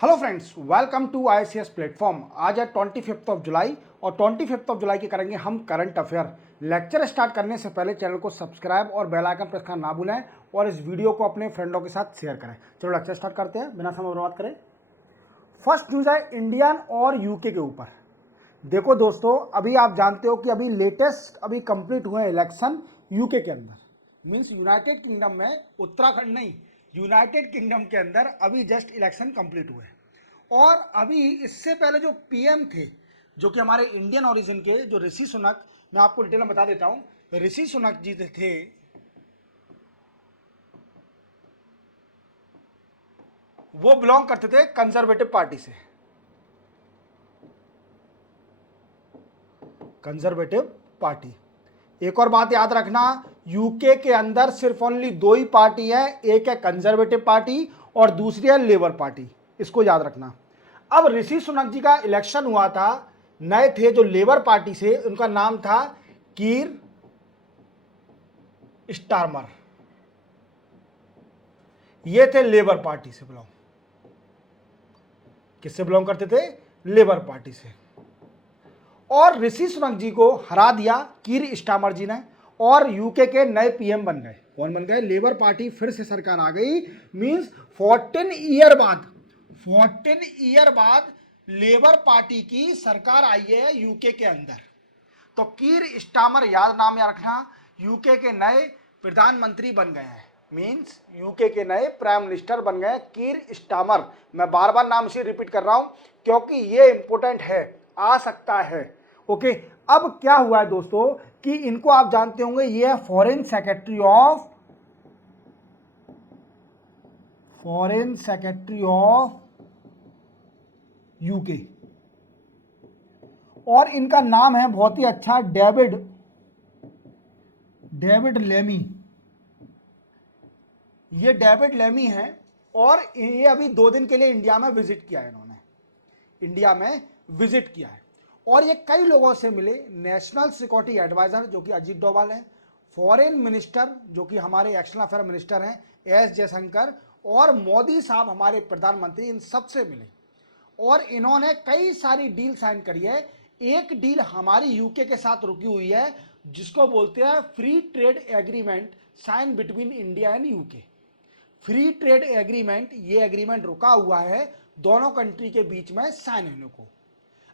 Hello friends, welcome to ICS platform. आज है 25 जुलाई और 25 जुलाई की करेंगे हम करंट अफेयर। लेक्चर स्टार्ट करने से पहले चैनल को सब्सक्राइब और बेल आइकन प्रेस करना ना भूलें और इस वीडियो को अपने फ्रेंडों के साथ शेयर करें। चलो लेक्चर स्टार्ट करते हैं बिना समय बर्बाद करें। फर्स्ट न्यूज़ है इंडियन और यूके के ऊपर। देखो दोस्तों, अभी आप जानते हो कि अभी लेटेस्ट कंप्लीट हुए इलेक्शन यूके के अंदर, मीन्स यूनाइटेड किंगडम में, उत्तराखंड नहीं, यूनाइटेड किंगडम के अंदर अभी जस्ट इलेक्शन कंप्लीट हुए। और अभी इससे पहले जो पीएम थे, जो कि हमारे इंडियन ओरिजिन के, जो ऋषि सुनक, मैं आपको डिटेल में बता देता हूं। ऋषि सुनक जी थे, वो बिलोंग करते थे कंजर्वेटिव पार्टी से। Conservative party. एक और बात याद रखना, यूके के अंदर सिर्फ ओनली दो ही पार्टी है, एक है कंजर्वेटिव पार्टी और दूसरी है लेबर पार्टी। इसको याद रखना। अब ऋषि सुनक जी का इलेक्शन हुआ था, नए थे जो लेबर पार्टी से, उनका नाम था कीर स्टारमर। ये थे लेबर पार्टी से बिलोंग, किससे बिलोंग करते थे? लेबर पार्टी से। और ऋषि सुनक जी को हरा दिया कीर स्टारमर जी ने और यूके के नए पीएम बन गए। कौन बन गए? लेबर पार्टी फिर से सरकार आ गई। मींस 14 ईयर बाद लेबर पार्टी की सरकार आई है यूके के अंदर। तो कीर स्टारमर, नाम याद रखना, यूके के नए प्रधानमंत्री बन गए हैं। मींस यूके के नए प्राइम मिनिस्टर बन गए कीर स्टारमर। मैं बार बार नाम इसे रिपीट कर रहा हूं क्योंकि ये इंपॉर्टेंट है, आ सकता है। ओके, अब क्या हुआ है दोस्तों कि इनको आप जानते होंगे, ये है फॉरेन सेक्रेटरी ऑफ यूके। और इनका नाम है बहुत ही अच्छा, डेविड लेमी। ये डेविड लेमी है और ये अभी 2 दिन के लिए इंडिया में विजिट किया है। इन्होंने इंडिया में विजिट किया है और ये कई लोगों से मिले। नेशनल सिक्योरिटी एडवाइजर जो कि अजीत डोभाल है, फॉरेन मिनिस्टर जो कि हमारे एक्सटर्नल अफेयर मिनिस्टर हैं एस जयशंकर, और मोदी साहब हमारे प्रधानमंत्री, इन सबसे मिले और इन्होंने कई सारी डील साइन करी है। एक डील हमारी यूके के साथ रुकी हुई है जिसको बोलते हैं free trade agreement sign between India and UK. Free trade agreement, ये एग्रीमेंट रुका हुआ है दोनों कंट्री के बीच में साइन होने को।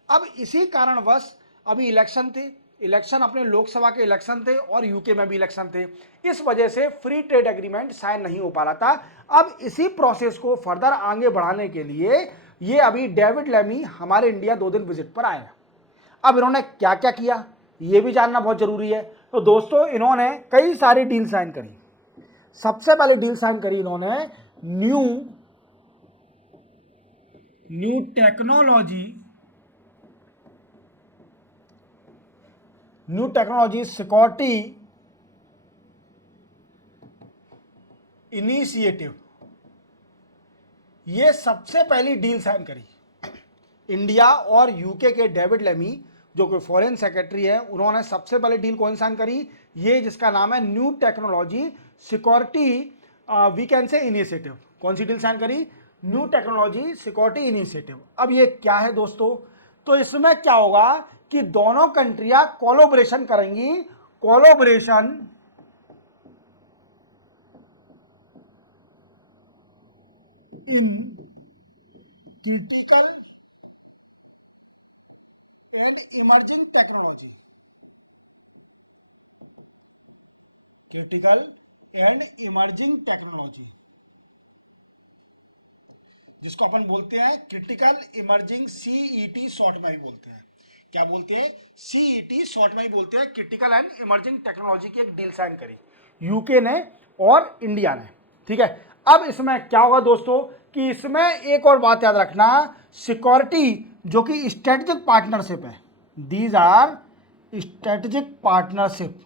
अब इसी कारणवश अभी इलेक्शन थे, इलेक्शन अपने लोकसभा के इलेक्शन थे और यूके में भी इलेक्शन थे, इस वजह से फ्री ट्रेड एग्रीमेंट साइन नहीं हो पा रहा था। अब इसी प्रोसेस को फर्दर आगे बढ़ाने के लिए ये अभी डेविड लेमी हमारे इंडिया 2 दिन विजिट पर आए। अब इन्होंने क्या क्या किया ये भी जानना बहुत जरूरी है। तो दोस्तों, इन्होंने कई सारी डील साइन करी। सबसे पहले डील साइन करी इन्होंने न्यू टेक्नोलॉजी सिक्योरिटी इनिशिएटिव। ये सबसे पहली डील साइन करी इंडिया और यूके के डेविड लेमी जो कि फॉरेन सेक्रेटरी है, उन्होंने सबसे पहले डील कौन साइन करी? ये जिसका नाम है new technology security, we can say initiative. कौन सी डील साइन करी? New technology security initiative. अब ये क्या है दोस्तों? तो इसमें क्या होगा कि दोनों कंट्रियां कोलैबोरेशन करेंगी, collaboration in critical and emerging technology, critical and emerging technology, जिसको अपन बोलते हैं क्रिटिकल इमर्जिंग, सीईटी शॉर्ट में भी बोलते हैं। क्या बोलते हैं? सीईटी शॉर्ट में ही बोलते हैं। क्रिटिकल एंड इमर्जिंग टेक्नोलॉजी की एक डील साइन करी यूके ने और इंडिया ने। ठीक है, अब इसमें क्या होगा दोस्तों कि इसमें एक और बात याद रखना, सिक्योरिटी जो कि स्ट्रेटेजिक पार्टनरशिप है, these are strategic partnership.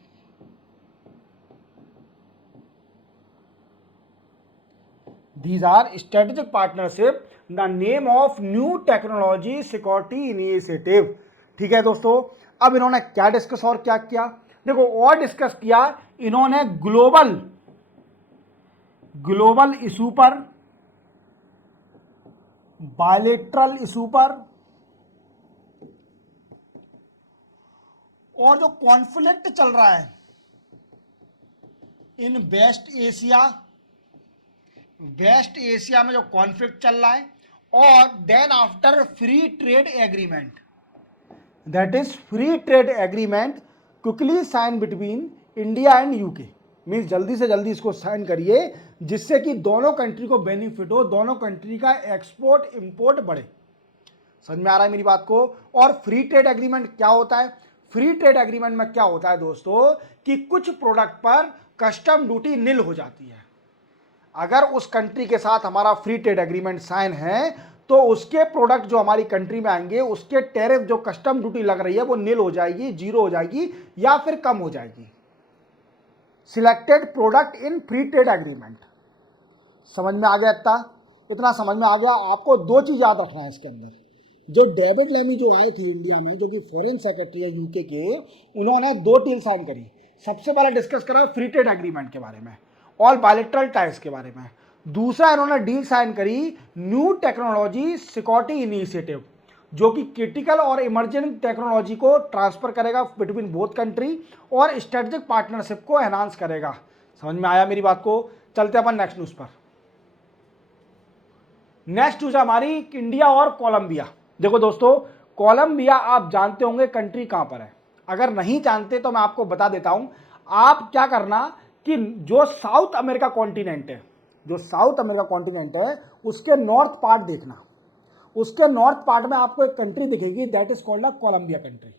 These are strategic partnership, the name of new technology security initiative। ठीक है दोस्तों, अब इन्होंने क्या डिस्कस और क्या किया? देखो, और डिस्कस किया इन्होंने ग्लोबल इशू पर बायलेटरल इशू पर, और जो कॉन्फ्लिक्ट चल रहा है इन वेस्ट एशिया में जो कॉन्फ्लिक्ट चल रहा है, और then after free trade agreement, that is free trade agreement quickly sign between India and UK, means जल्दी से जल्दी इसको साइन करिए जिससे कि दोनों कंट्री को बेनिफिट हो, दोनों कंट्री का एक्सपोर्ट इंपोर्ट बढ़े। समझ में आ रहा है मेरी बात को? और फ्री ट्रेड एग्रीमेंट क्या होता है? फ्री ट्रेड एग्रीमेंट में क्या होता है दोस्तों कि कुछ प्रोडक्ट पर कस्टम ड्यूटी निल हो जाती है। अगर उस कंट्री के साथ हमारा फ्री ट्रेड एग्रीमेंट साइन है तो उसके प्रोडक्ट जो हमारी कंट्री में आएंगे उसके टैरिफ जो कस्टम ड्यूटी लग रही है वो निल हो जाएगी, जीरो हो जाएगी या फिर कम हो जाएगी। Selected product in free trade agreement. समझ में आ गया? इतना समझ में आ गया? आपको दो चीज याद रखना है इसके अंदर। जो डेविड लेमी जो आए थे इंडिया में, जो कि फॉरेन सेक्रेटरी है यूके के, उन्होंने दो डील साइन करी। सबसे पहले डिस्कस करा फ्री ट्रेड एग्रीमेंट के बारे में और बायलेटरल टाइज के बारे में। दूसरा इन्होंने डील साइन करी न्यू टेक्नोलॉजी सिक्योरिटी इनिशिएटिव, जो कि क्रिटिकल और इमर्जिंग टेक्नोलॉजी को ट्रांसफर करेगा बिटवीन बोथ कंट्री और स्ट्रेटेजिक पार्टनरशिप को एनहांस करेगा। समझ में आया मेरी बात को? चलते अपन नेक्स्ट न्यूज पर। नेक्स्ट न्यूज हमारी इंडिया और कोलंबिया। देखो दोस्तों, कोलंबिया आप जानते होंगे कंट्री कहां पर है। अगर नहीं जानते तो मैं आपको बता देता हूं। आप क्या करना कि जो साउथ अमेरिका कॉन्टिनेंट है, जो साउथ अमेरिका कॉन्टिनेंट है उसके नॉर्थ पार्ट देखना। उसके नॉर्थ पार्ट में आपको एक कंट्री दिखेगी, that is called Colombia country.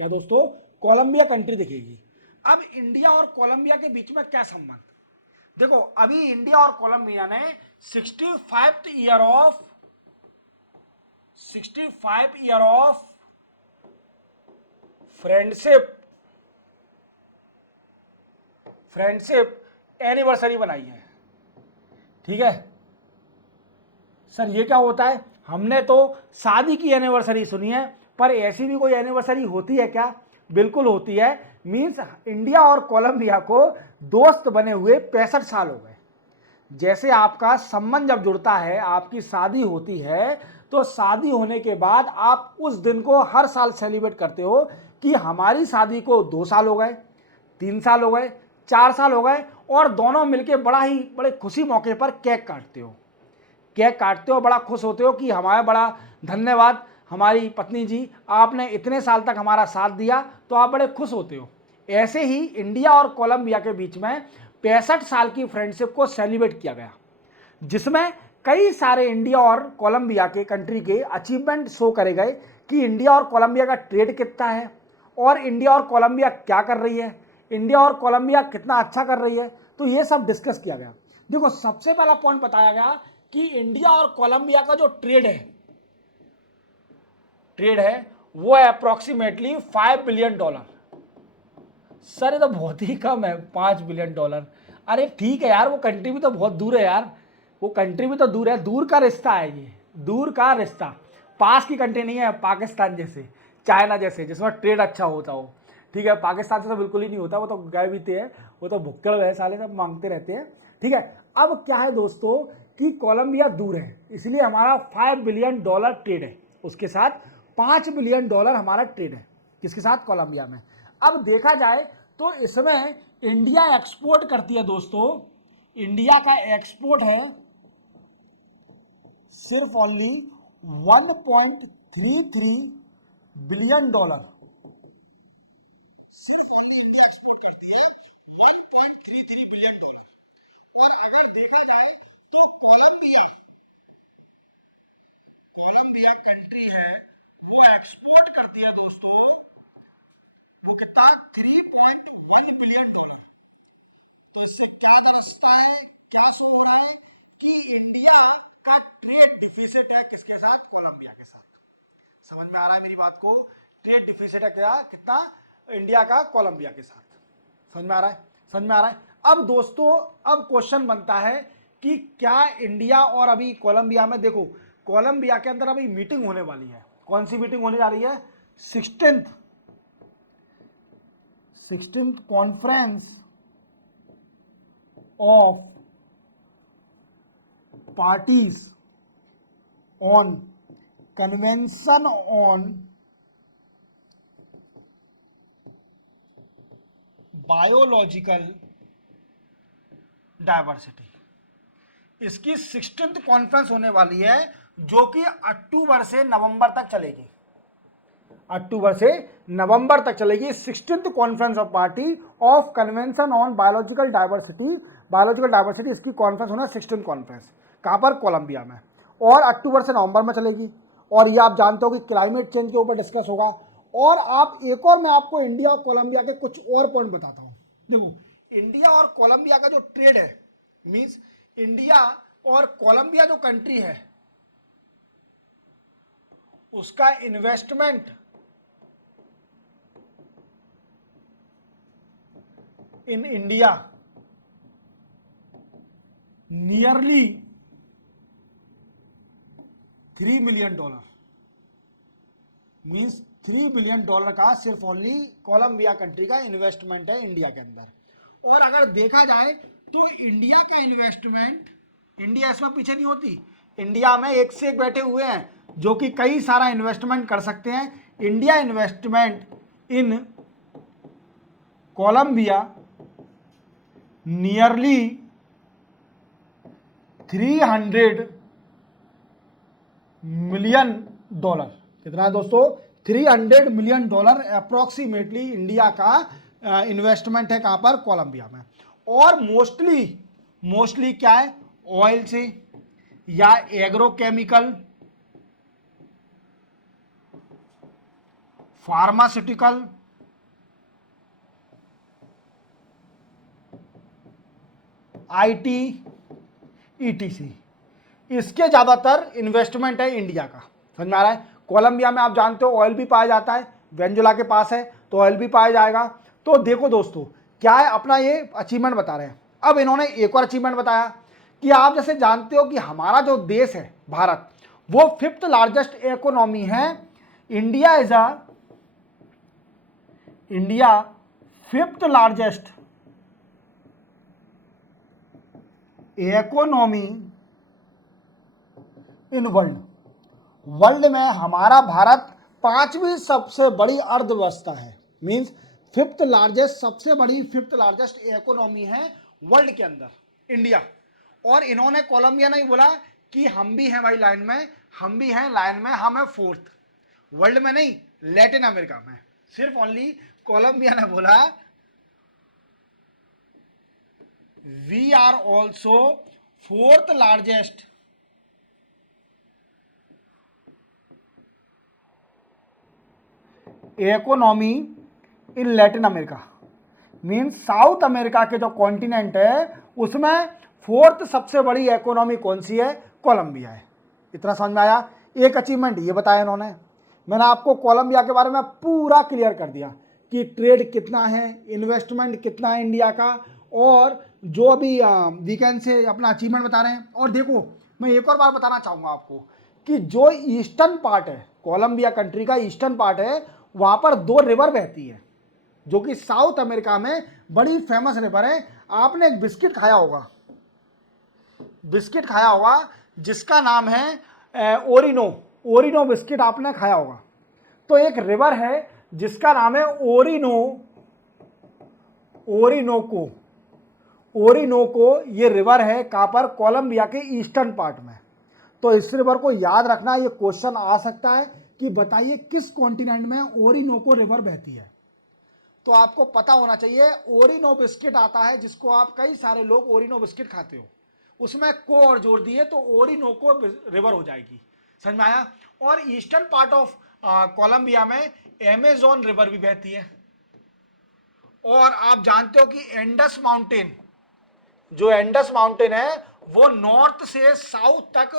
क्या दोस्तों? कोलंबिया कंट्री दिखेगी। अब इंडिया और कोलंबिया के बीच में क्या संबंध? देखो, अभी इंडिया और कोलंबिया ने 65 ईयर ऑफ फ्रेंडशिप एनिवर्सरी बनाई है। ठीक है सर, ये क्या होता है? हमने तो शादी की एनिवर्सरी सुनी है, पर ऐसी भी कोई एनिवर्सरी होती है क्या? बिल्कुल होती है। मींस इंडिया और कोलंबिया को दोस्त बने हुए 65 साल हो गए। जैसे आपका संबंध जब जुड़ता है, आपकी शादी होती है, तो शादी होने के बाद आप उस दिन को हर साल सेलिब्रेट करते हो कि हमारी शादी को 2 साल हो गए, 3 साल हो गए, 4 साल हो गए, और दोनों मिलके बड़े खुशी मौके पर केक काटते हो। केक काटते हो, बड़ा खुश होते हो कि हमारा बड़ा धन्यवाद हमारी पत्नी जी, आपने इतने साल तक हमारा साथ दिया, तो आप बड़े खुश होते हो। ऐसे ही इंडिया और कोलंबिया के बीच में 65 साल की फ्रेंडशिप को सेलिब्रेट किया गया, जिसमें कई सारे इंडिया और कोलंबिया के कंट्री के अचीवमेंट शो करे गए कि इंडिया और कोलंबिया का ट्रेड कितना है, और इंडिया और कोलंबिया क्या कर रही है, इंडिया और कोलंबिया कितना अच्छा कर रही है। तो ये सब डिस्कस किया गया। देखो, सबसे पहला पॉइंट बताया गया कि इंडिया और कोलंबिया का जो ट्रेड है वो है अप्रोक्सीमेटली $5 बिलियन। सर, ये तो बहुत ही कम है, $5 बिलियन। अरे ठीक है यार, वो कंट्री भी तो बहुत दूर है यार, वो कंट्री भी तो दूर है, दूर का रिश्ता है ये, दूर का रिश्ता। पास की कंट्री नहीं है, पाकिस्तान जैसे, चाइना जैसे, जिसमें ट्रेड अच्छा होता हो। ठीक है, पाकिस्तान से तो बिल्कुल ही नहीं होता, वो तो गए बीते हैं, वो तो भुक्कड़ है साले, सब मांगते रहते हैं। ठीक है, अब क्या है दोस्तों कि कोलंबिया दूर है, इसलिए हमारा $5 बिलियन ट्रेड है उसके साथ। $5 बिलियन हमारा ट्रेड है किसके साथ? कोलंबिया में। अब देखा जाए तो इसमें इंडिया एक्सपोर्ट करती है दोस्तों, इंडिया का एक्सपोर्ट है सिर्फ ओनली $1.33 बिलियन। सिर्फ ओनली इंडिया एक्सपोर्ट करती है $1.33 बिलियन। और अगर देखा जाए तो कोलंबिया कोलंबिया कंट्री है, वो एक्सपोर्ट करती है दोस्तों, वो कितना? $3.1 बिलियन। तो इससे क्या दर्शाता है, क्या शो हो रहा है कि इंडिया का ट्रेड डिफिसिट है किसके साथ? कोलंबिया के साथ। समझ में आ रहा है मेरी बात को? ट्रेड डिफिसिट है क्या, कितना? इंडिया का कोलंबिया के साथ। समझ में आ रहा है? समझ में आ रहा है? अब दोस्तों, अब क्वेश्चन बनता है कि क्या इंडिया और अभी कोलंबिया में, देखो कोलंबिया के अंदर अभी मीटिंग होने वाली है। कौन सी मीटिंग होने जा रही है? 16th conference of parties on convention on biological diversity, इसकी 16th कॉन्फ्रेंस होने वाली है जो कि अक्टूबर से नवंबर तक चलेगी। अक्टूबर से नवंबर तक चलेगी 16th conference of party of convention on biological diversity. Biological diversity इसकी कॉन्फ्रेंस होना 16th कॉन्फ्रेंस, कहाँ पर, कोलंबिया में, और अक्टूबर से नवंबर में चलेगी। और ये आप जानते हो कि क्लाइमेट चेंज के ऊपर डिस्कस होगा। और आप एक और मैं आपको इंडिया और कोलंबिया के कुछ और पॉइंट बताता हूँ। देखो, इंडिया और कोलंबिया का जो ट्रेड है, मीन्स इंडिया और कोलंबिया जो कंट्री है उसका investment in India nearly $3 million, means $3 billion का सिर्फ ओनली कोलंबिया कंट्री का इन्वेस्टमेंट है इंडिया के अंदर। और अगर देखा जाए तो इंडिया के इन्वेस्टमेंट, इंडिया इसमें पीछे नहीं होती, इंडिया में एक से एक बैठे हुए हैं जो कि कई सारा इन्वेस्टमेंट कर सकते हैं। India investment in Colombia nearly $300 million. कितना है दोस्तों? $300 मिलियन अप्रोक्सीमेटली इंडिया का इन्वेस्टमेंट है कहां पर? कोलंबिया में। और मोस्टली क्या है? ऑयल से या एग्रोकेमिकल, फार्मास्यूटिकल, आईटी, ईटीसी, इसके ज्यादातर इन्वेस्टमेंट है इंडिया का। समझ में आ रहा है? कोलंबिया में आप जानते हो ऑयल भी पाया जाता है, वेनेजुएला के पास है तो ऑयल भी पाया जाएगा। तो देखो दोस्तों, क्या है, अपना ये अचीवमेंट बता रहे हैं। अब इन्होंने एक और अचीवमेंट बताया कि आप जैसे जानते हो कि हमारा जो देश है भारत, वो 5th लार्जेस्ट इकोनॉमी है। India 5th largest economy in world में हमारा भारत 5वीं सबसे बड़ी अर्थव्यवस्था है। मींस 5th लार्जेस्ट, सबसे बड़ी 5th लार्जेस्ट इकोनॉमी है वर्ल्ड के अंदर इंडिया। और इन्होंने कोलंबिया नहीं बोला कि हम भी हैं भाई लाइन में, हम भी हैं लाइन में, हम हैं 4th वर्ल्ड में नहीं, लैटिन अमेरिका में। सिर्फ ओनली कोलंबिया ने बोला we are also 4th largest economy in Latin America. Means South America के जो कॉन्टिनेंट है उसमें 4th सबसे बड़ी इकोनॉमी कौन सी है? कोलंबिया है। इतना समझ में आया? एक अचीवमेंट ये बताया इन्होंने। मैंने आपको कोलंबिया के बारे में पूरा क्लियर कर दिया कि ट्रेड कितना है, इन्वेस्टमेंट कितना है इंडिया का, और जो अभी वीकेंड से अपना अचीवमेंट बता रहे हैं। और देखो, मैं एक और बार बताना चाहूँगा आपको कि जो ईस्टर्न पार्ट है कोलंबिया कंट्री का, ईस्टर्न पार्ट है, वहाँ पर 2 रिवर बहती है जो कि साउथ अमेरिका में बड़ी फेमस रिवर है। आपने एक बिस्किट खाया होगा जिसका नाम है ओरिनो बिस्किट आपने खाया होगा। तो एक रिवर है जिसका नाम है ओरिनोको। ये रिवर है कहां पर? कोलंबिया के ईस्टर्न पार्ट में। तो इस रिवर को याद रखना, ये क्वेश्चन आ सकता है कि बताइए किस कॉन्टिनेंट में ओरिनोको रिवर बहती है। तो आपको पता होना चाहिए ओरिनो बिस्किट आता है, जिसको आप कई सारे लोग ओरिनो बिस्किट खाते हो, उसमें को और जोड़ दिए तो ओरिनोको रिवर हो जाएगी। समझ में आया? और ईस्टर्न पार्ट ऑफ कोलंबिया में अमेजोन रिवर भी बहती है। और आप जानते हो कि एंडस माउंटेन है वो नॉर्थ से साउथ तक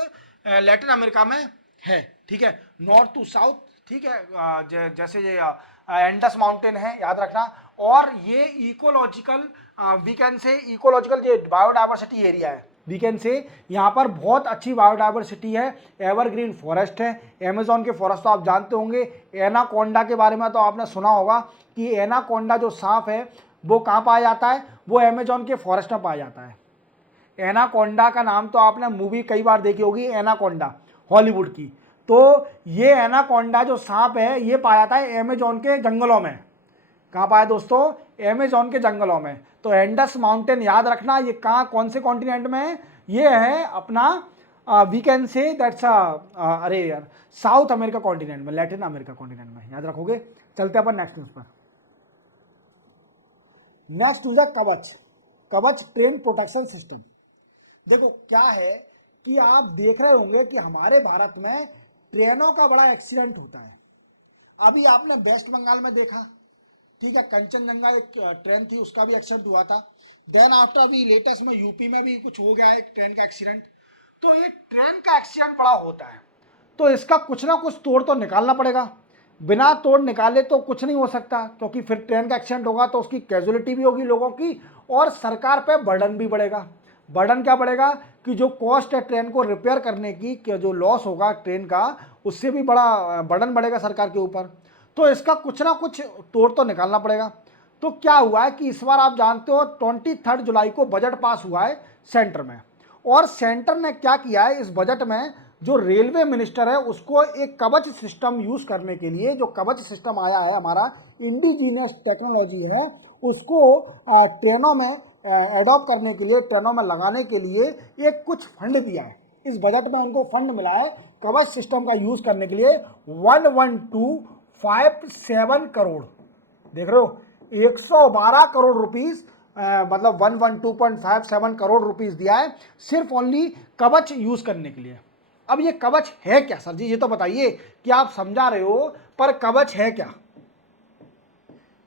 लैटिन अमेरिका में है। ठीक है, नॉर्थ टू साउथ। ठीक है, जैसे ये एंडस माउंटेन है, याद रखना। और ये इकोलॉजिकल जो बायोडाइवर्सिटी एरिया है, वीकेंड से यहाँ पर बहुत अच्छी बायोडाइवर्सिटी है। एवरग्रीन फॉरेस्ट है, अमेजोन के फॉरेस्ट तो आप जानते होंगे। एनाकोंडा के बारे में तो आपने सुना होगा कि एनाकोंडा जो सांप है वो कहाँ पाया जाता है? वो अमेजोन के फॉरेस्ट में पाया जाता है। एनाकोंडा का नाम तो आपने मूवी कई बार देखी होगी, एनाकोंडा, हॉलीवुड की। तो ये एनाकोंडा जो सांप है ये पाया था अमेजोन के जंगलों में। कहाँ पाया दोस्तों? अमेजोन के जंगलों में। तो एंडस माउंटेन याद रखना, ये कहाँ कौन से कॉन्टिनेंट में है? ये है अपना वी कैन से दैट्स अरे यार साउथ अमेरिका कॉन्टिनेंट में, लैटिन अमेरिका कॉन्टिनेंट में, याद रखोगे। चलते अपन नेक्स्ट न्यूज पर। नेक्स्ट न्यूज है कवच। कवच ट्रेन प्रोटेक्शन सिस्टम। देखो क्या है कि आप देख रहे होंगे कि हमारे भारत में ट्रेनों का बड़ा एक्सीडेंट होता है। अभी आपने वेस्ट बंगाल में देखा, ठीक है, कंचनजंगा एक ट्रेन थी, उसका भी एक्सीडेंट हुआ था। देन आफ्टर अभी लेटेस्ट में यूपी में भी कुछ हो गया है एक ट्रेन का एक्सीडेंट। तो ये ट्रेन का एक्सीडेंट बड़ा होता है, तो इसका कुछ ना कुछ तोड़ तो निकालना पड़ेगा। बिना तोड़ निकाले तो कुछ नहीं हो सकता, क्योंकि फिर ट्रेन का एक्सीडेंट होगा तो उसकी कैजुअलिटी भी होगी लोगों की, और सरकार पे बर्डन भी बढ़ेगा। बर्डन क्या बढ़ेगा कि जो कॉस्ट है ट्रेन को रिपेयर करने की, जो लॉस होगा ट्रेन का, उससे भी बड़ा बर्डन बढ़ेगा सरकार के ऊपर। तो इसका कुछ ना कुछ तोड़ तो निकालना पड़ेगा। तो क्या हुआ है कि इस बार आप जानते हो 23 जुलाई को बजट पास हुआ है सेंटर में, और सेंटर ने क्या किया है इस बजट में, जो रेलवे मिनिस्टर है उसको एक कवच सिस्टम यूज करने के लिए, जो कवच सिस्टम आया है हमारा इंडिजीनियस टेक्नोलॉजी है, उसको ट्रेनों में एडॉप्ट करने के लिए, ट्रेनों में लगाने के लिए एक कुछ फंड दिया है। इस बजट में उनको फंड मिला है कवच सिस्टम का यूज करने के लिए 11257 करोड़। देख रहे हो, 112 करोड़ रुपीस, मतलब 112.57 करोड़ रुपीस दिया है सिर्फ ओनली कवच यूज करने के लिए। अब ये कवच है क्या सर जी, ये तो बताइए कि आप समझा रहे हो, पर कवच है क्या?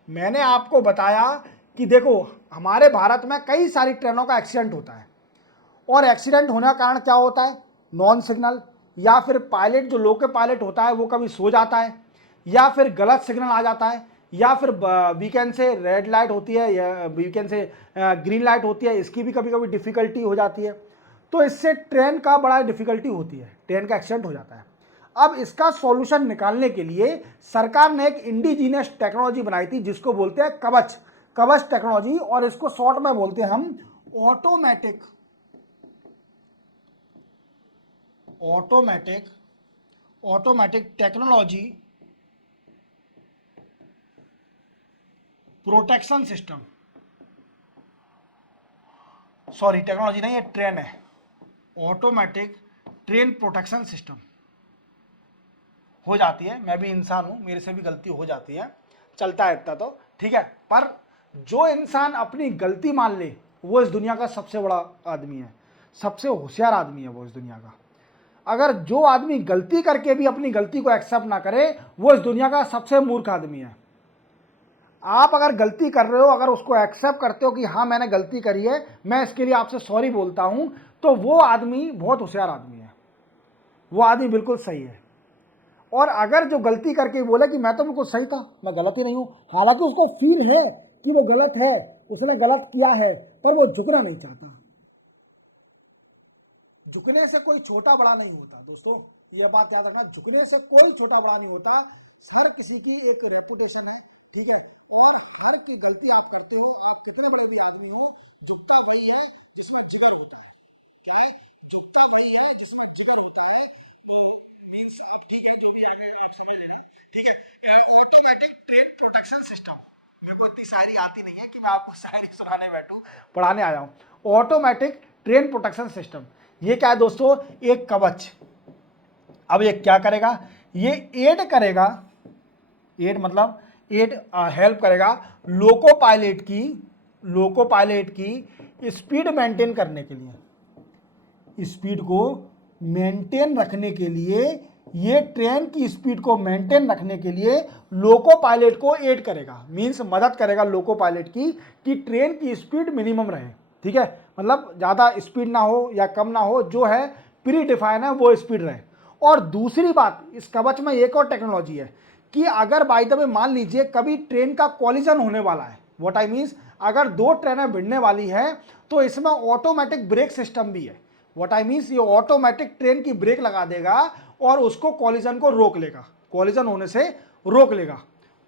मैंने आपको बताया कि देखो हमारे भारत में कई सारी ट्रेनों का एक्सीडेंट होता है, और एक्सीडेंट होने का कारण क्या होता है? नॉन सिग्नल, या फिर पायलट जो लोको पायलट होता है वो कभी सो जाता है, या फिर गलत सिग्नल आ जाता है, या फिर वीकेंड से रेड लाइट होती है, या वीकेंड से ग्रीन लाइट होती है, इसकी भी कभी कभी डिफिकल्टी हो जाती है। तो इससे ट्रेन का बड़ा डिफिकल्टी होती है, ट्रेन का एक्सीडेंट हो जाता है। अब इसका सॉल्यूशन निकालने के लिए सरकार ने एक इंडिजीनियस टेक्नोलॉजी बनाई थी जिसको बोलते हैं कवच, कवच टेक्नोलॉजी, और इसको शॉर्ट में बोलते हैं हम automatic automatic automatic technology protection system. Sorry technology नहीं, ये ट्रेन है, ऑटोमेटिक ट्रेन प्रोटेक्शन सिस्टम। हो जाती है, मैं भी इंसान हूं, मेरे से भी गलती हो जाती है, चलता है इतना तो ठीक है। पर जो इंसान अपनी गलती मान ले वो इस दुनिया का सबसे बड़ा आदमी है, सबसे होशियार आदमी है वो इस दुनिया का। अगर जो आदमी गलती करके भी अपनी गलती को एक्सेप्ट ना करे वो इस दुनिया का सबसे मूर्ख आदमी है। आप अगर गलती कर रहे हो, अगर उसको एक्सेप्ट करते हो कि हाँ मैंने गलती करी है, मैं इसके लिए आपसे सॉरी बोलता हूं, तो वो आदमी बहुत होशियार आदमी है, वो आदमी बिल्कुल सही है। और अगर जो गलती करके बोले कि मैं तो बिल्कुल सही था, मैं गलत ही नहीं हूं, हालांकि उसको फील है कि वो गलत है, उसने गलत किया है, पर वो झुकना नहीं चाहता। झुकने से कोई छोटा बड़ा नहीं होता दोस्तों, ये बात याद रखना, झुकने से कोई छोटा बड़ा नहीं होता। हर किसी की एक रेपुटेशन है, ठीक है, और हर की गलती आप करते हो, आप कितने बड़े भी आदमी हो, झुकता नहीं है जिसमें जिगर होता है, झुकता नहीं है जिसमें जिगर होता है, वो मींस ठीक है, जो भी है ठीक है। ऑटोमेटिक ट्रेन प्रोटेक्शन सिस्टम, मेरे को इतनी शायरी आती नहीं है कि मैं आपको शायरी सुनाने बैठूं, पढ़ाने आया हूं। ऑटोमेटिक ट्रेन प्रोटेक्शन सिस्टम, ये क्या है दोस्तों? एक कवच। अब ये क्या करेगा? ये एड करेगा, एड मतलब एड हेल्प करेगा लोको पायलट की स्पीड मेंटेन करने के लिए, स्पीड को मेंटेन रखने के लिए, ये ट्रेन की स्पीड को मेंटेन रखने के लिए लोको पायलट को एड करेगा, मींस मदद करेगा लोको पायलट की कि ट्रेन की स्पीड मिनिमम रहे, ठीक है, मतलब ज़्यादा स्पीड ना हो या कम ना हो, जो है प्री डिफाइन है वो स्पीड रहे। और दूसरी बात, इस कवच में एक और टेक्नोलॉजी है कि अगर बाय द वे मान लीजिए कभी ट्रेन का कॉलिजन होने वाला है, व्हाट आई मींस अगर दो ट्रेनें भिड़ने वाली है, तो इसमें ऑटोमेटिक ब्रेक सिस्टम भी है। व्हाट आई मींस ये ऑटोमेटिक ट्रेन की ब्रेक लगा देगा और उसको कॉलिजन को रोक लेगा, कॉलिजन होने से रोक लेगा।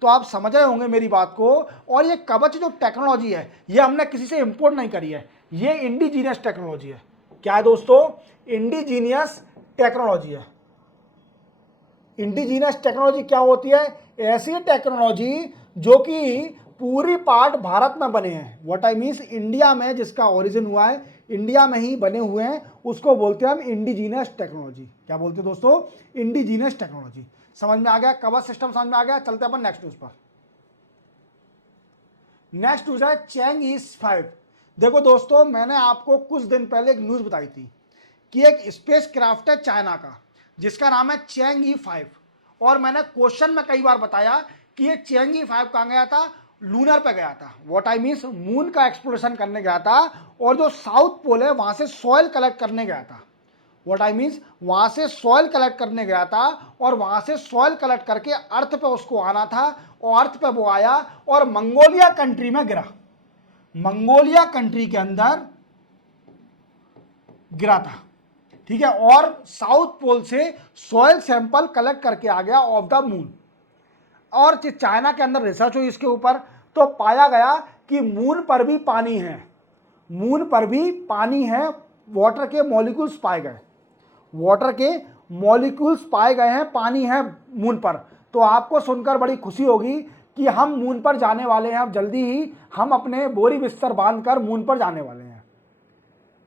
तो आप समझ रहे होंगे मेरी बात को। और ये कवच जो टेक्नोलॉजी है ये हमने किसी से इंपोर्ट नहीं करी है, ये इंडिजीनियस टेक्नोलॉजी है। क्या है दोस्तों? इंडिजीनियस टेक्नोलॉजी है। इंडिजीनियस टेक्नोलॉजी क्या होती है? ऐसी टेक्नोलॉजी जो कि पूरी पार्ट भारत में बने हैं। व्हाट आई मीन्स, इंडिया में जिसका ओरिजिन हुआ है, इंडिया में ही बने हुए हैं, उसको बोलते हैं हम इंडिजीनियस टेक्नोलॉजी। क्या बोलते हैं दोस्तों? Indigenous technology. समझ में आ गया? कवर सिस्टम समझ में आ गया? चलते हैं अपन नेक्स्ट न्यूज पर। नेक्स्ट न्यूज है चैंग ईस 5। देखो दोस्तों, मैंने आपको कुछ दिन पहले एक न्यूज बताई थी कि एक स्पेस क्राफ्ट है चाइना का जिसका नाम है चैंग ई 5, और मैंने क्वेश्चन में कई बार बताया कि ये चैंग ई 5 कहाँ गया था? लूनर पे गया था। व्हाट आई मीन्स, मून का एक्सप्लोरेशन करने गया था, और जो साउथ पोल है वहां से सॉइल कलेक्ट करने गया था। व्हाट आई मीन्स, वहां से सॉइल कलेक्ट करने गया था, और वहां से सॉइल कलेक्ट करके अर्थ पे उसको आना था, और अर्थ पे वो आया और मंगोलिया कंट्री में गिरा। मंगोलिया कंट्री के अंदर गिरा था, ठीक है, और साउथ पोल से सॉइल सैंपल कलेक्ट करके आ गया ऑफ द मून। और चाइना के अंदर रिसर्च हुई इसके ऊपर, तो पाया गया कि मून पर भी पानी है, मून पर भी पानी है, वाटर के मॉलिक्यूल्स पाए गए, वाटर के मॉलिक्यूल्स पाए गए हैं, पानी है मून पर। तो आपको सुनकर बड़ी खुशी होगी कि हम मून पर जाने वाले हैं। अब जल्दी ही हम अपने बोरी बिस्तर बांधकर मून पर जाने वाले हैं।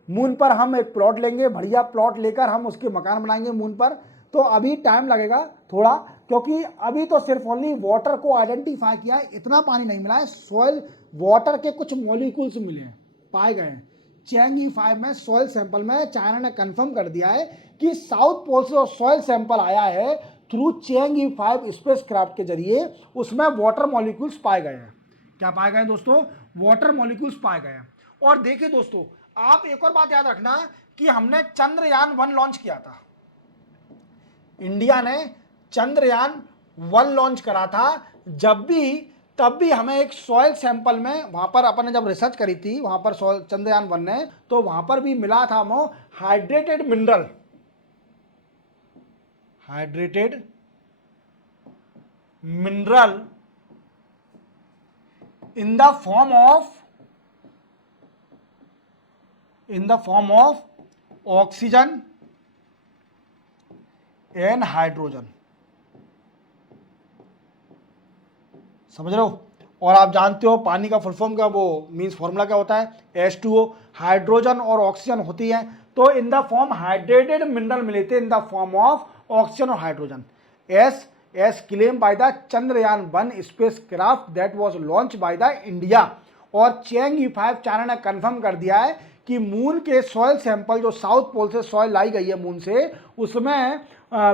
मून पर हम एक प्लॉट लेंगे, बढ़िया प्लॉट लेकर हम उसके मकान बनाएंगे मून पर। तो अभी टाइम लगेगा थोड़ा, क्योंकि अभी तो सिर्फ ओनली वाटर को आइडेंटिफाई किया है, इतना पानी नहीं मिला है। सॉइल वाटर के कुछ मॉलिक्यूल्स मिले हैं, पाए गए हैं। चैंग ई 5 में सॉइल सैंपल में चाइना ने कंफर्म कर दिया है कि साउथ पोल से सॉइल सैंपल आया है थ्रू चैंग ई 5 स्पेस क्राफ्ट के जरिए, उसमें वाटर मॉलिक्यूल्स पाए गए हैं। क्या पाए गए दोस्तों? वाटर मॉलिक्यूल्स पाए गए हैं। और देखिए दोस्तों, आप एक और बात याद रखना कि हमने चंद्रयान 1 लॉन्च किया था, इंडिया ने चंद्रयान 1 लॉन्च करा था। तब भी हमें एक सॉइल सैंपल में, वहां पर अपन ने जब रिसर्च करी थी वहां पर चंद्रयान 1 ने, तो वहां पर भी मिला था हमें hydrated mineral, hydrated mineral in the form of oxygen and hydrogen. समझ रहे हो? और आप जानते हो पानी का फुल फॉर्म का वो मीन्स फॉर्मूला क्या होता है? H2O। हाइड्रोजन और ऑक्सीजन होती है, तो in the form hydrated mineral मिले थे in the form of oxygen और hydrogen, as claim by the Chandrayaan 1 spacecraft that was launch by the India. और चैंग ई 5 चाइना ने कंफर्म कर दिया है कि मून के सॉइल सैंपल, जो साउथ पोल से सॉइल लाई गई है मून से, उसमें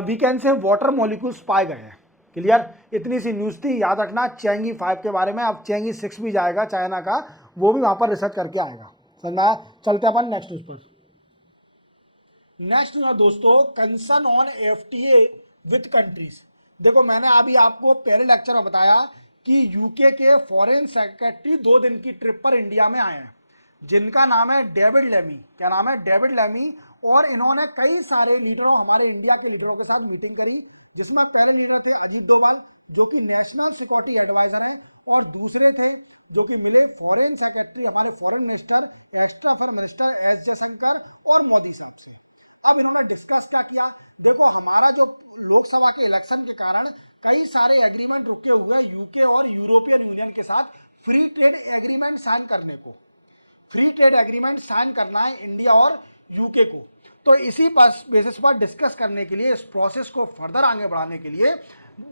we can say water molecules पाए गए हैं। क्लियर? इतनी सी न्यूज़ थी, याद रखना चैंग ई 5 के बारे में। अब चैंग ई 6 भी जाएगा चाइना का, वो भी वहां पर रिसर्च करके आएगा। समझ में आया? चलते अपन नेक्स्ट न्यूज़ पर। नेक्स्ट न्यूज़ दोस्तों, concern on FTA with countries. देखो, मैंने अभी आपको पहले लेक्चर में बताया कि यूके के फॉरेन सेक्रेटरी 2 दिन की ट्रिप पर इंडिया में आए हैं, जिनका नाम है डेविड लेमी। क्या नाम है? David Lammy. और इन्होंने कई सारे लीडरों, हमारे इंडिया के लीडरों के साथ मीटिंग करी, जिसमें पहले लीडर थे अजीत डोभाल, जो कि नेशनल सिक्योरिटी एडवाइजर है, और दूसरे थे जो कि मिले फॉरेन सेक्रेटरी, हमारे foreign minister, extra affair minister S Jaishankar और मोदी साहब से। अब इन्होंने डिस्कस क्या किया? देखो, हमारा जो लोकसभा के इलेक्शन के कारण कई सारे एग्रीमेंट रुके हुए यूके और यूरोपियन यूनियन के साथ फ्री ट्रेड एग्रीमेंट साइन करने को, फ्री ट्रेड एग्रीमेंट साइन करना है इंडिया और यूके को। तो इसी बेसिस पर डिस्कस करने के लिए, इस प्रोसेस को फर्दर आगे बढ़ाने के लिए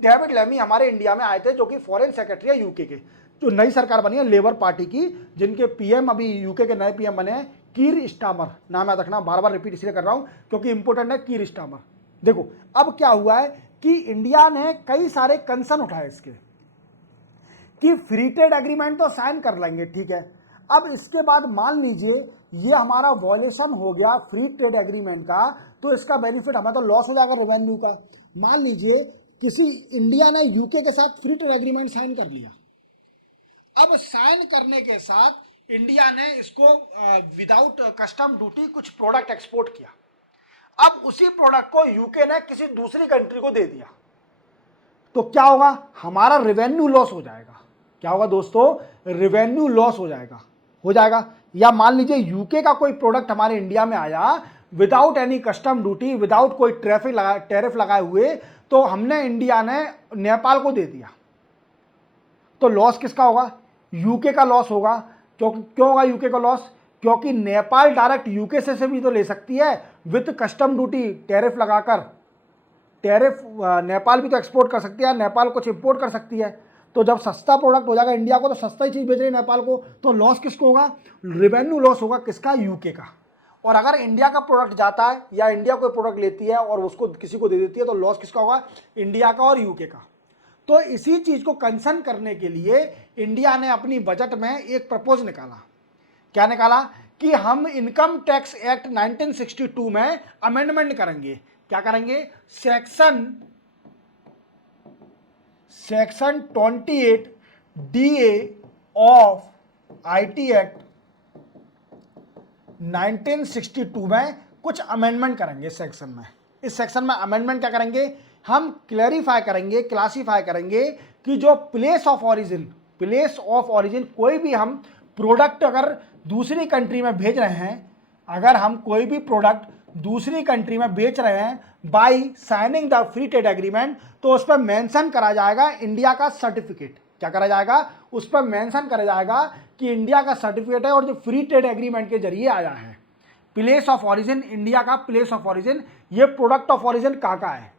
डेविड लेमी हमारे इंडिया में आए थे, जो कि फॉरेन सेक्रेटरी है यूके के। जो नई सरकार बनी है लेबर पार्टी की, जिनके पीएम अभी यूके के नए पीएम बने हैं कीर स्टामर, नाम याद रखना, बार बार रिपीट इसलिए कर रहा हूं क्योंकि इंपोर्टेंट है कीर स्टामर। देखो, अब क्या हुआ है कि इंडिया ने कई सारे कंसर्न उठाए इसके, कि फ्री ट्रेड एग्रीमेंट तो साइन कर लेंगे, ठीक है, अब इसके बाद मान लीजिए ये हमारा वॉयलेशन हो गया फ्री ट्रेड एग्रीमेंट का, तो इसका बेनिफिट हमें तो लॉस हो जाएगा रेवेन्यू का। मान लीजिए किसी इंडिया ने यूके के साथ फ्री ट्रेड एग्रीमेंट साइन कर लिया, अब साइन करने के साथ इंडिया ने इसको विदाउट कस्टम ड्यूटी कुछ प्रोडक्ट एक्सपोर्ट किया, अब उसी प्रोडक्ट को यूके ने किसी दूसरी कंट्री को दे दिया, तो क्या होगा? हमारा रेवेन्यू लॉस हो जाएगा। क्या होगा दोस्तों? रेवेन्यू लॉस हो जाएगा। या मान लीजिए यूके का कोई प्रोडक्ट हमारे इंडिया में आया, without any custom duty, without कोई टैरिफ लगाए हुए, तो हमने इंडिया ने नेपाल को दे दिया। तो लॉस किसका होगा? यूके का लॉस होगा। क्यों होगा यूके का लॉस? क्योंकि नेपाल डायरेक्ट यूके से भी तो ले सकती है विद कस्टम ड्यूटी, टैरिफ लगाकर। टैरिफ नेपाल भी तो एक्सपोर्ट कर सकती है, नेपाल कुछ इंपोर्ट कर सकती है। तो जब सस्ता प्रोडक्ट हो जाएगा इंडिया को, तो सस्ता ही चीज़ बेच रही है नेपाल को, तो लॉस किसको होगा? रेवेन्यू लॉस होगा किसका? यूके का। और अगर इंडिया का प्रोडक्ट जाता है या इंडिया कोई प्रोडक्ट लेती है और उसको किसी को दे देती है, तो लॉस किसका होगा? इंडिया का और यूके का। तो इसी चीज़ को कंसर्न करने के लिए इंडिया ने अपनी बजट में एक प्रपोज निकाला। क्या निकाला? कि हम इनकम टैक्स एक्ट 1962 में अमेंडमेंट करेंगे। क्या करेंगे? Section 28 DA of IT act 1962 में कुछ अमेंडमेंट करेंगे इस सेक्शन में। इस सेक्शन में अमेंडमेंट क्या करेंगे? हम क्लैरिफाई करेंगे, क्लासीफाई करेंगे कि जो प्लेस ऑफ ओरिजिन कोई भी हम प्रोडक्ट अगर दूसरी कंट्री में भेज रहे हैं, अगर हम कोई भी प्रोडक्ट दूसरी कंट्री में बेच रहे हैं by signing the free trade agreement, तो उस पर मेंशन करा जाएगा इंडिया का सर्टिफिकेट। क्या करा जाएगा? उस पर मेंशन करा जाएगा कि इंडिया का सर्टिफिकेट है और जो फ्री ट्रेड एग्रीमेंट के जरिए आया है। प्लेस ऑफ ओरिजिन, इंडिया का प्लेस ऑफ ओरिजिन, ये प्रोडक्ट ऑफ ओरिजिन कहाँ का है?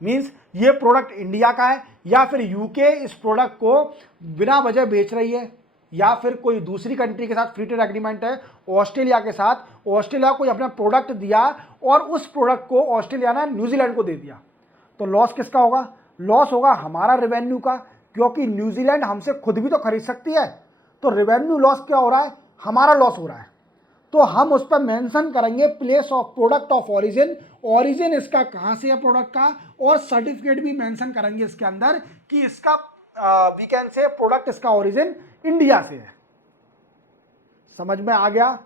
मीन्स ये प्रोडक्ट इंडिया का है या फिर यूके इस प्रोडक्ट को बिना वजह बेच रही है, या फिर कोई दूसरी कंट्री के साथ फ्री ट्रेड एग्रीमेंट है ऑस्ट्रेलिया के साथ, ऑस्ट्रेलिया को अपना प्रोडक्ट दिया और उस प्रोडक्ट को ऑस्ट्रेलिया ने न्यूजीलैंड को दे दिया। तो लॉस किसका होगा? लॉस होगा हमारा रेवेन्यू का, क्योंकि न्यूजीलैंड हमसे खुद भी तो खरीद सकती है। तो रेवेन्यू लॉस क्या हो रहा है? हमारा लॉस हो रहा है। तो हम उस पर मेंशन करेंगे place of product of origin, origin इसका कहाँ से है प्रोडक्ट का, और सर्टिफिकेट भी मेंशन करेंगे इसके अंदर कि इसका वी कैन से प्रोडक्ट इसका ओरिजिन इंडिया से है। समझ में आ गया?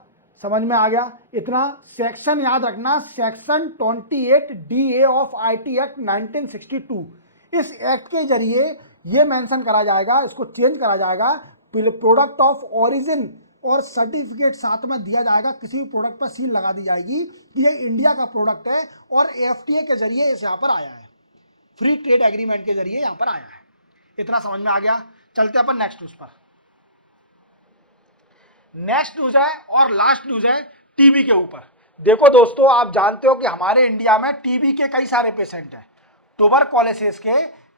समझ में आ गया? इतना सेक्शन याद रखना, section 28 DA of IT act 1962। इस एक्ट के जरिए ये मेंशन करा जाएगा, इसको चेंज करा जाएगा, प्रोडक्ट ऑफ ओरिजिन और सर्टिफिकेट साथ में दिया जाएगा। किसी भी प्रोडक्ट पर सील लगा दी जाएगी कि ये इंडिया का प्रोडक्ट है और FTA के जरिए इस यहाँ पर आया है, फ्री ट्रेड एग्रीमेंट के जरिए यहाँ पर आया है। इतना समझ में आ गया? चलते अपन नेक्स्ट न्यूज पर। नेक्स्ट न्यूज है और लास्ट न्यूज है टीबी के ऊपर। देखो दोस्तों, आप जानते हो कि हमारे इंडिया में टीबी के कई सारे पेशेंट हैं, ट्यूबरकुलोसिस के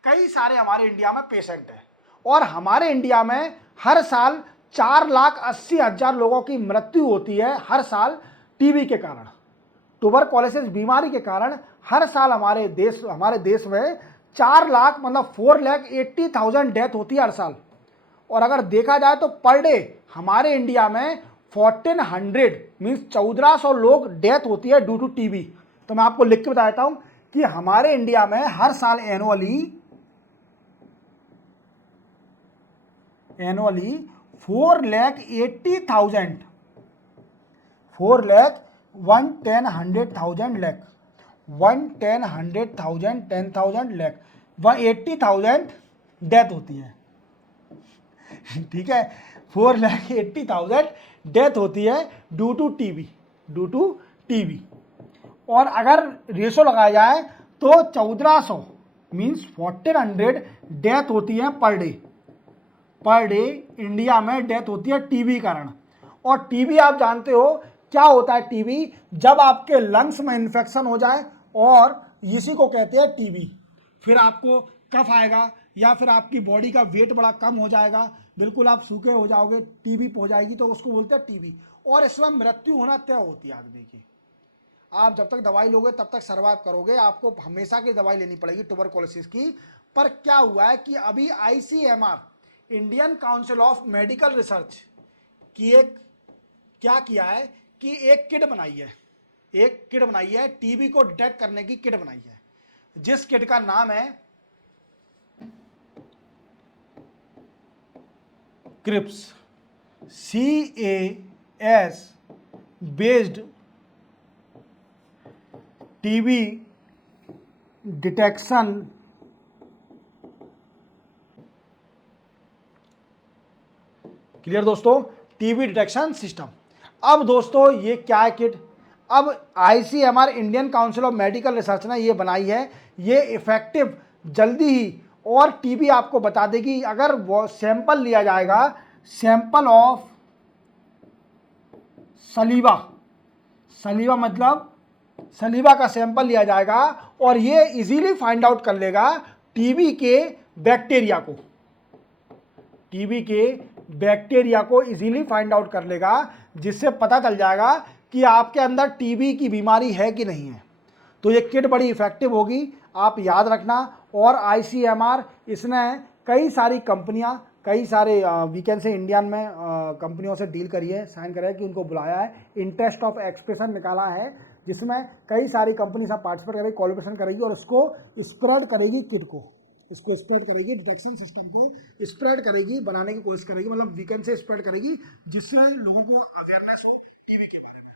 कई सारे हमारे इंडिया में पेशेंट हैं, और हमारे इंडिया में हर साल 4,80,000 लोगों की मृत्यु होती है हर साल टीबी के कारण। ट्यूबरकुलोसिस बीमारी के कारण हर साल हमारे देश में 4 लाख मतलब 4,80,000 डेथ होती है हर साल। और अगर देखा जाए तो पर डे हमारे इंडिया में 1400 मीन्स 1400 लोग डेथ होती है ड्यू टू टीबी। तो मैं आपको लिख के बता देता हूं कि हमारे इंडिया में हर साल एनुअली 4,80,000 1,80,000 डेथ होती है। ठीक है, 4,80,000 डेथ होती है ड्यू टू टीबी। और अगर रेशो लगाया जाए तो 1400 मीन्स 1400 डेथ होती है पर डे इंडिया में डेथ होती है टीबी कारण। और टीबी आप जानते हो क्या होता है? टीबी जब आपके लंग्स में इन्फेक्शन हो जाए, और इसी को कहते हैं टीबी। फिर आपको कफ आएगा या फिर आपकी बॉडी का वेट बड़ा कम हो जाएगा, बिल्कुल आप सूखे हो जाओगे, टीबी हो जाएगी, तो उसको बोलते हैं टीबी। और इसमें मृत्यु होना तय होती है आदमी की। आप जब तक दवाई लोगे तब तक सर्वाइव करोगे, आपको हमेशा की दवाई लेनी पड़ेगी ट्यूबरकुलोसिस की। पर क्या हुआ है कि अभी ICMR, Indian council of medical research की क्या किया है कि एक किट बनाई है टीबी को डिटेक्ट करने की किट बनाई है, जिस किट का नाम है क्रिप्स, CAS based TB detection clear दोस्तों? TB detection system. अब दोस्तों ये क्या है किट? अब ICMR Indian council of medical research ने ये बनाई है, ये इफेक्टिव जल्दी ही, और टीबी आपको बता देगी अगर वो सैंपल लिया जाएगा, सैंपल ऑफ सलीवा, सलीवा मतलब सलीवा का सैंपल लिया जाएगा और ये इजीली फाइंड आउट कर लेगा टीबी के बैक्टीरिया को, टीबी के बैक्टीरिया को इजीली फाइंड आउट कर लेगा, जिससे पता चल जाएगा कि आपके अंदर टीबी की बीमारी है कि नहीं है। तो ये किट बड़ी इफेक्टिव होगी, आप याद रखना। और ICMR इसने कई सारी कंपनियां, कई सारे वीकेंड से इंडिया में कंपनियों से डील करी है, साइन करा है कि उनको बुलाया है, इंटरेस्ट ऑफ एक्सप्रेशन निकाला है, जिसमें कई सारी कंपनी सब पार्टिसिपेट करेगी, कोलैबोरेशन करेगी और उसको स्प्रेड करेगी, किट को इसको स्प्रेड करेगी, डिटेक्शन सिस्टम को स्प्रेड करेगी, बनाने की कोशिश करेगी, मतलब वीकेंड से स्प्रेड करेगी, जिससे लोगों को अवेयरनेस हो टीबी के बारे में।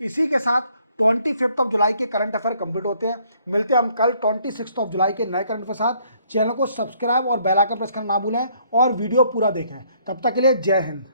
इसी के साथ 25 जुलाई के करंट अफेयर कंप्लीट होते हैं। मिलते हैं हम कल 26 जुलाई के नए करंट के साथ। चैनल को सब्सक्राइब और बेल आइकन प्रेस करना ना भूलें और वीडियो पूरा देखें। तब तक के लिए जय हिंद।